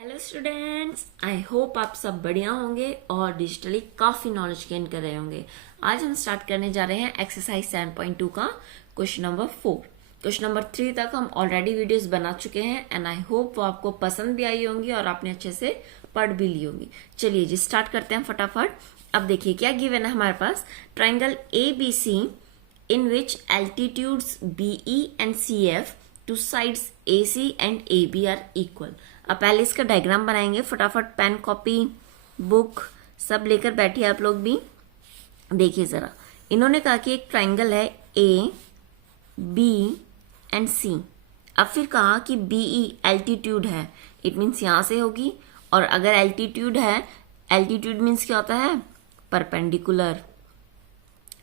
Hello students, I hope आप सब बढ़िया होंगे और डिजिटली काफ़ी नॉलेज गेन कर रहे होंगे। आज हम स्टार्ट करने जा रहे हैं एक्सरसाइज 7.2 का क्वेश्चन नंबर 4। क्वेश्चन नंबर 3 तक हम ऑलरेडी वीडियोस बना चुके हैं एंड आई होप वो आपको पसंद भी आई होंगी और आपने अच्छे से पढ़ भी ली होंगी। चलिए जी स्टार्ट करते हैं फटाफट। अब देखिए क्या गिवन है हमारे पास, triangle ABC in which altitudes BE and CF to sides AC and AB are equal। अब पहले इसका डायग्राम बनाएंगे फटाफट। पेन कॉपी बुक सब लेकर बैठिए आप लोग भी। देखिए जरा, इन्होंने कहा कि एक ट्राइंगल है A B एंड C। अब फिर कहा कि BE एल्टीट्यूड है, इट मीन्स यहां से होगी। और अगर एल्टीट्यूड है, एल्टीट्यूड मीन्स क्या होता है, परपेंडिकुलर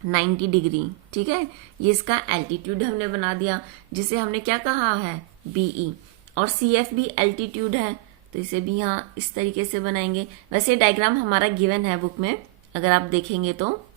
90 डिग्री। ठीक है, ये इसका एल्टीट्यूड हमने बना दिया, जिसे हमने क्या कहा है, BE। और CF भी एल्टीट्यूड है, तो इसे भी यहाँ इस तरीके से बनाएंगे। वैसे डायग्राम हमारा गिवन है बुक में, अगर आप देखेंगे तो।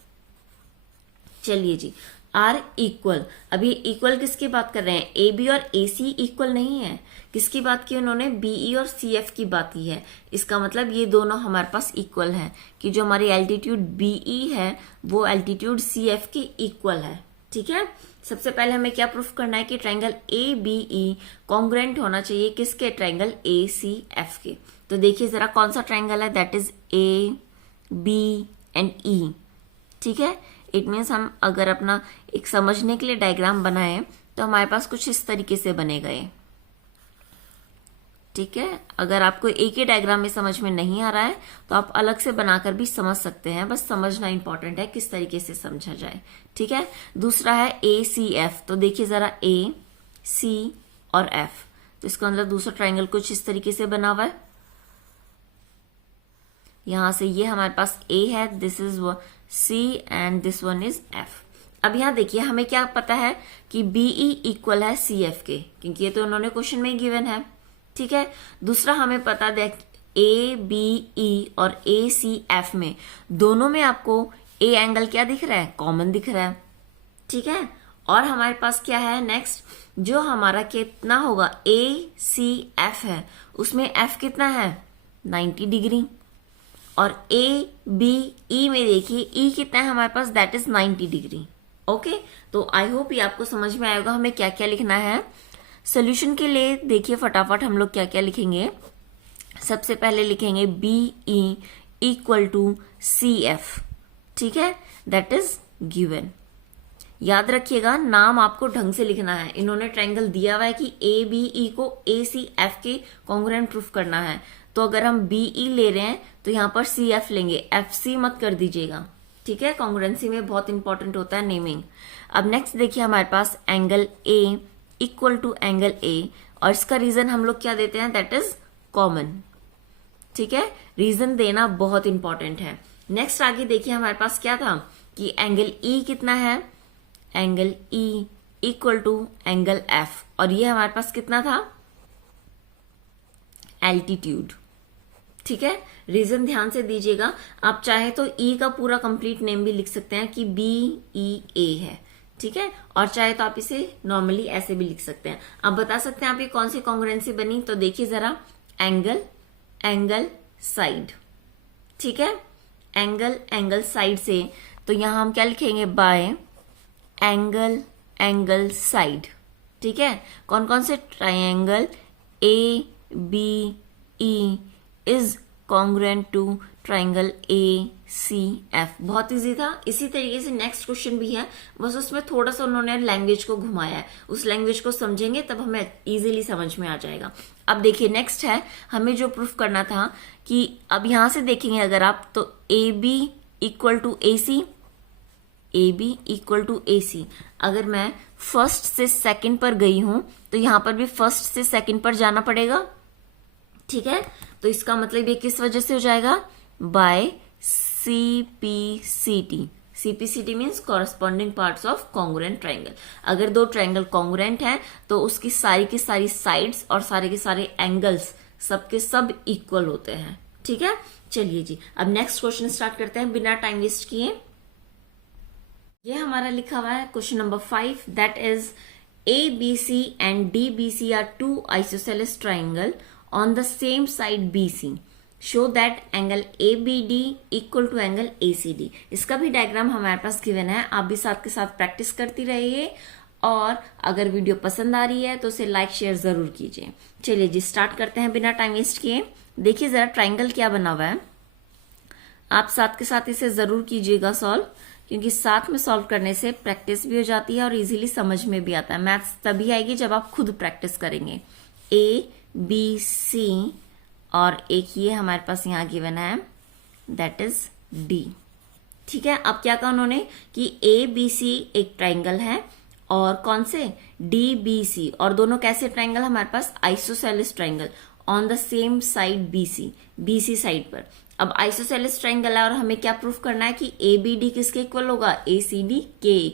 चलिए जी, आर इक्वल। अभी इक्वल किसकी बात कर रहे हैं, AB और AC इक्वल नहीं है। किसकी बात की उन्होंने, BE और CF की बात की है। इसका मतलब ये दोनों हमारे पास इक्वल है कि जो हमारी एल्टीट्यूड BE है वो एल्टीट्यूड CF की इक्वल है। ठीक है, सबसे पहले हमें क्या प्रूफ करना है कि ट्राइंगल ABE कॉन्ग्रुएंट होना चाहिए किसके, ट्राइंगल ACF के। तो देखिए जरा कौन सा ट्राइंगल है, that is AB and E। ठीक है, इट मीन्स हम अगर अपना एक समझने के लिए डायग्राम बनाए तो हमारे पास कुछ इस तरीके से बनेगा ये। ठीक है, अगर आपको एक ही डायग्राम में समझ में नहीं आ रहा है तो आप अलग से बनाकर भी समझ सकते हैं, बस समझना इंपॉर्टेंट है किस तरीके से समझा जाए। ठीक है, दूसरा है ACF। तो देखिए जरा A C और F, तो इसका मतलब दूसरा ट्राइंगल कुछ इस तरीके से बना हुआ है। यहां से ये हमारे पास A है, this is C and this one is F। अब यहाँ देखिए हमें क्या पता है कि BE इक्वल है CF के, क्योंकि ये तो उन्होंने क्वेश्चन में गिवन है। ठीक है, दूसरा हमें पता दे ABE और ACF में दोनों में आपको A एंगल क्या दिख रहा है, कॉमन दिख रहा है। ठीक है, और हमारे पास क्या है नेक्स्ट, जो हमारा कितना होगा ACF है उसमें F कितना है, 90 डिग्री। और ABE में देखिए E कितना है हमारे पास, दैट इज 90 डिग्री। ओके, तो आई होप ये आपको समझ में आएगा हमें क्या क्या लिखना है। सोल्यूशन के लिए देखिए फटाफट हम लोग क्या क्या लिखेंगे। सबसे पहले लिखेंगे BE इक्वल टू CF। ठीक है, दैट इज गिवन। याद रखिएगा नाम आपको ढंग से लिखना है। इन्होंने ट्रायंगल दिया हुआ है कि ABE को ACF के कॉन्ग्रुएंट प्रूफ करना है, तो अगर हम BE ले रहे हैं तो यहाँ पर CF लेंगे, FC मत कर दीजिएगा। ठीक है, कॉन्ग्रुएंसी में बहुत इंपॉर्टेंट होता है नेमिंग। अब नेक्स्ट देखिए हमारे पास angle A equal to angle A, और इसका रीजन हम लोग क्या देते हैं, दैट इज कॉमन। ठीक है, रीजन देना बहुत इंपॉर्टेंट है। नेक्स्ट आगे देखिए हमारे पास क्या था कि एंगल E कितना है, angle E equal to angle F, और ये हमारे पास कितना था, एल्टीट्यूड। ठीक है, रीजन ध्यान से दीजिएगा। आप चाहे तो E का पूरा कंप्लीट नेम भी लिख सकते हैं कि BEA है। ठीक है, और चाहे तो आप इसे नॉर्मली ऐसे भी लिख सकते हैं। आप बता सकते हैं आप ये कौन सी कॉन्ग्रुएंसी बनी, तो देखिए जरा, एंगल एंगल साइड। ठीक है, एंगल एंगल साइड से, तो यहां हम क्या लिखेंगे, बाय एंगल एंगल साइड। ठीक है, कौन कौन से triangle ABE is congruent to triangle ACF। बहुत इजी था। इसी तरीके से नेक्स्ट क्वेश्चन भी है, बस उसमें थोड़ा सा उन्होंने लैंग्वेज को घुमाया है। उस लैंग्वेज को समझेंगे तब हमें इजीली समझ में आ जाएगा। अब देखिए नेक्स्ट है, हमें जो प्रूफ करना था कि अब यहां से देखेंगे अगर आप, तो AB equal to AC, AB equal to AC। अगर मैं फर्स्ट से सेकंड पर गई हूं तो यहां पर भी फर्स्ट से सेकंड पर जाना पड़ेगा। ठीक है, तो इसका मतलब ये किस वजह से हो जाएगा, by CPCT। CPCT means corresponding parts of congruent triangle. अगर दो ट्राइंगल कॉन्ग्रुएंट हैं तो उसकी सारी की सारी साइड्स और सारे के सारे एंगल्स सबके सब इक्वल होते हैं। ठीक है, चलिए जी अब नेक्स्ट क्वेश्चन स्टार्ट करते हैं बिना टाइम वेस्ट किए। ये हमारा लिखा हुआ है question number 5, that is ABC and DBC are two isosceles triangle on the same side BC show that angle ABD equal to angle ACD। इसका भी डायग्राम हमारे पास गिवन है, आप भी साथ के साथ प्रैक्टिस करती रहिए और अगर वीडियो पसंद आ रही है तो उसे लाइक शेयर जरूर कीजिए। चलिए जी स्टार्ट करते हैं बिना टाइम वेस्ट किए। देखिए जरा ट्राइंगल क्या बना हुआ है, आप साथ के साथ इसे जरूर कीजिएगा सॉल्व, क्योंकि साथ में सॉल्व करने से प्रैक्टिस भी हो जाती है और इजीली समझ में भी आता है। मैथ्स तभी आएगी जब आप खुद प्रैक्टिस करेंगे। ABC और एक ये हमारे पास यहाँ गिवन है दैट इज D। ठीक है, अब क्या कहा उन्होंने कि ABC एक ट्राइंगल है और कौन से DBC, और दोनों कैसे ट्राइंगल हमारे पास isosceles triangle on the same side BC side पर। अब आइसोसेलेस ट्राइंगल है और हमें क्या प्रूफ करना है कि ABD किसके इक्वल होगा, ACD के।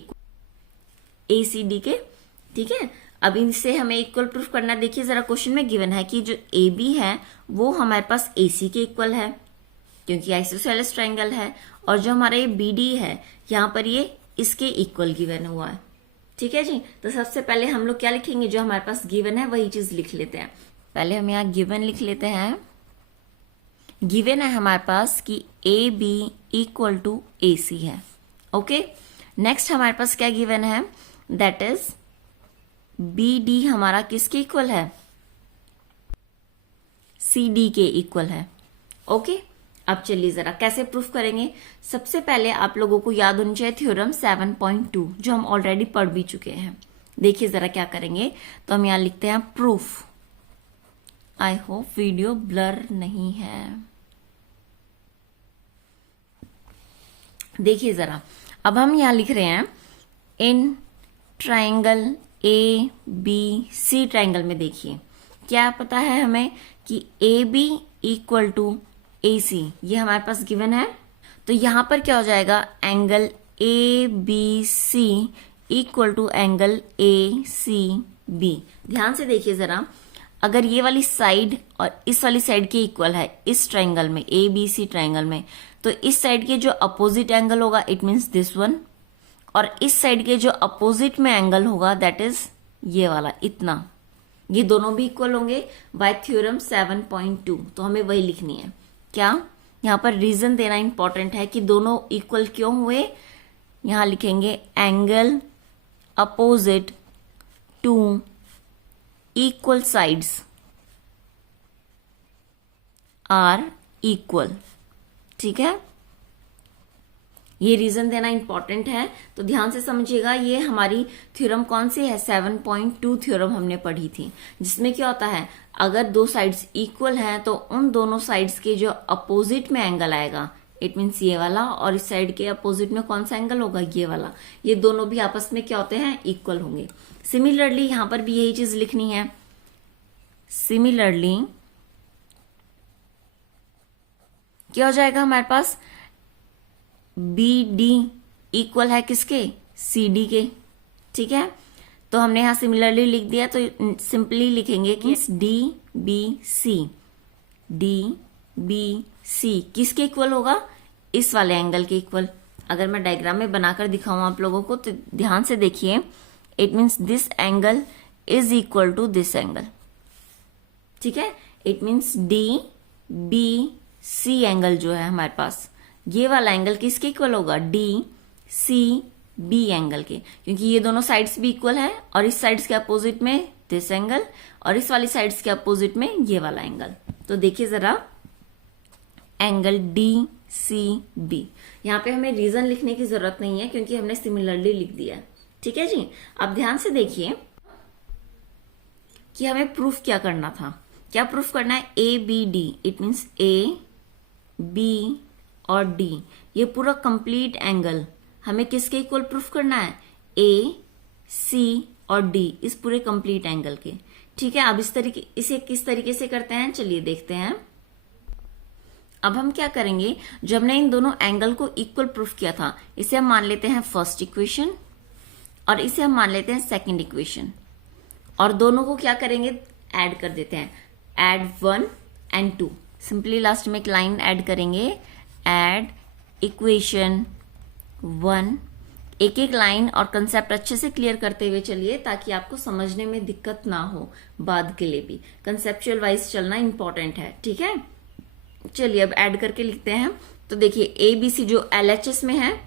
ठीक है, अब इनसे हमें इक्वल प्रूफ करना है। देखिए जरा क्वेश्चन में गिवन है कि जो AB है वो हमारे पास AC के इक्वल है क्योंकि आइसोसेलेस ट्राइंगल है, और जो हमारा ये BD है यहाँ पर ये इसके इक्वल गिवन हुआ है। ठीक है जी, तो सबसे पहले हम लोग क्या लिखेंगे, जो हमारे पास गिवन है वही चीज लिख लेते हैं। पहले हम यहाँ गिवन लिख लेते हैं। गिवन है हमारे पास कि AB इक्वल टू AC है। ओके, नेक्स्ट हमारे पास क्या गिवन है, दैट इज BD हमारा किसके इक्वल है, CD के इक्वल है। ओके, अब चलिए जरा कैसे प्रूफ करेंगे। सबसे पहले आप लोगों को याद होनी चाहिए थ्योरम 7.2 जो हम ऑलरेडी पढ़ भी चुके हैं। देखिए जरा क्या करेंगे, तो हम यहां लिखते हैं proof. I hope video blur नहीं है। देखिए जरा, अब हम यहां लिख रहे हैं इन ट्राइंगल ABC ट्राइंगल में देखिए क्या पता है हमें कि AB इक्वल टू AC, ये हमारे पास गिवन है। तो यहां पर क्या हो जाएगा, angle ABC equal to angle ACB। ध्यान से देखिए जरा, अगर ये वाली साइड और इस वाली साइड के इक्वल है इस ट्राइंगल में, ABC ट्राइंगल में, तो इस साइड के जो अपोजिट एंगल होगा इट मीन्स दिस वन, और इस साइड के जो अपोजिट में एंगल होगा दैट इज ये वाला, इतना। ये दोनों भी इक्वल होंगे बाय थ्योरम 7.2। तो हमें वही लिखनी है। क्या, यहाँ पर रीजन देना इंपॉर्टेंट है कि दोनों इक्वल क्यों हुए। यहां लिखेंगे angle opposite to equal sides are equal. ठीक है, ये रीजन देना इंपॉर्टेंट है, तो ध्यान से समझिएगा। ये हमारी थ्योरम कौन सी है, 7.2 थ्योरम हमने पढ़ी थी, जिसमें क्या होता है अगर दो साइड्स इक्वल हैं तो उन दोनों साइड्स के जो अपोजिट में एंगल आएगा इट मीन्स ये वाला, और इस साइड के अपोजिट में कौन सा एंगल होगा, ये वाला, ये दोनों भी आपस में क्या होते हैं, इक्वल होंगे। सिमिलरली यहां पर भी यही चीज लिखनी है। सिमिलरली क्या हो जाएगा हमारे पास, BD इक्वल है किसके, CD के। ठीक है, तो हमने यहां सिमिलरली लिख दिया, तो सिंपली लिखेंगे कि DBC किसके इक्वल होगा, इस वाले एंगल के इक्वल। अगर मैं डायग्राम में बनाकर दिखाऊं आप लोगों को तो ध्यान से देखिए, it means this angle is equal to this angle. ठीक है, इट मीन्स DBC एंगल जो है हमारे पास, ये वाला एंगल किसके इक्वल होगा, DCB एंगल के, क्योंकि ये दोनों साइड्स भी इक्वल है, और इस साइड्स के अपोजिट में दिस एंगल, और इस वाली साइड्स के अपोजिट में ये वाला एंगल। तो देखिए जरा एंगल DCB, यहाँ पे हमें रीजन लिखने की जरूरत नहीं है क्योंकि हमने सिमिलरली लिख दिया। ठीक है जी, अब ध्यान से देखिए कि हमें प्रूफ क्या करना था। क्या प्रूफ करना है, ABD इट मीन्स AB और D, ये पूरा कंप्लीट एंगल हमें किसके इक्वल प्रूफ करना है, AC और D, इस पूरे कंप्लीट एंगल के। ठीक है, अब इसे किस तरीके से करते हैं चलिए देखते हैं। अब हम क्या करेंगे, जब हमने इन दोनों एंगल को इक्वल प्रूफ किया था, इसे हम मान लेते हैं फर्स्ट इक्वेशन और इसे हम मान लेते हैं सेकंड इक्वेशन, और दोनों को क्या करेंगे, ऐड कर देते हैं, ऐड 1 and 2। सिंपली लास्ट में एक लाइन ऐड करेंगे, ऐड इक्वेशन 1 एक एक लाइन और कंसेप्ट अच्छे से क्लियर करते हुए चलिए ताकि आपको समझने में दिक्कत ना हो बाद के लिए भी। कंसेप्चुअल वाइज चलना इंपॉर्टेंट है, ठीक है। चलिए अब ऐड करके लिखते हैं। तो देखिए ABC जो LHS में है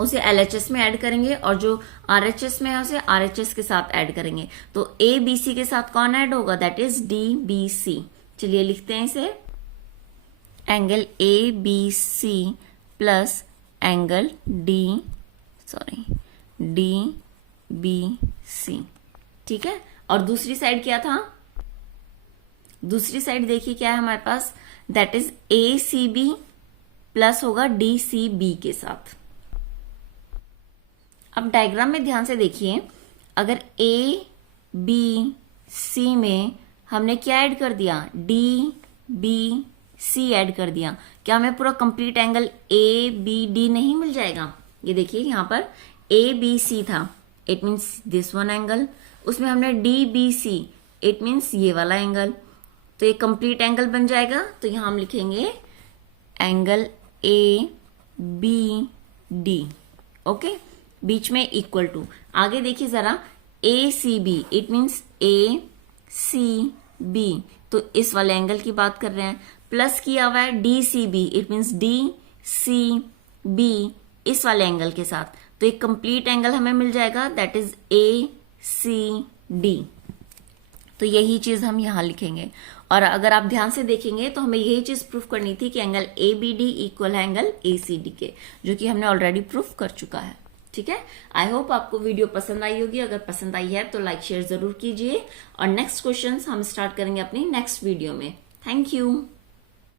उसे LHS में ऐड करेंगे और जो RHS में है उसे RHS के साथ ऐड करेंगे। तो ABC के साथ कौन ऐड होगा, दैट इज DBC। चलिए लिखते हैं इसे, angle ABC plus angle DBC, ठीक है। और दूसरी साइड क्या था, दूसरी साइड देखिए क्या है हमारे पास, दैट इज ACB प्लस होगा DCB के साथ। अब डायग्राम में ध्यान से देखिए, अगर ABC में हमने क्या ऐड कर दिया, DBC ऐड कर दिया, क्या हमें पूरा कंप्लीट एंगल ABD नहीं मिल जाएगा। ये देखिए यहां पर ABC था, it means this one angle, उसमें हमने DBC, इट मीन्स ये वाला एंगल, तो ये कंप्लीट एंगल बन जाएगा। तो यहां हम लिखेंगे एंगल ABD, ओके, बीच में इक्वल टू। आगे देखिए जरा, ACB, इट मीन्स ACB, तो इस वाले एंगल की बात कर रहे हैं। प्लस किया हुआ है DCB, इट मीन्स DCB इस वाले एंगल के साथ, तो एक कंप्लीट एंगल हमें मिल जाएगा, दैट इज ACD। तो यही चीज हम यहां लिखेंगे। और अगर आप ध्यान से देखेंगे तो हमें यही चीज प्रूफ करनी थी कि एंगल ABD इक्वल है एंगल ACD के, जो कि हमने ऑलरेडी प्रूफ कर चुका है, ठीक है। आई होप आपको वीडियो पसंद आई होगी। अगर पसंद आई है तो लाइक शेयर जरूर कीजिए और नेक्स्ट क्वेश्चंस हम स्टार्ट करेंगे अपनी नेक्स्ट वीडियो में। Thank you.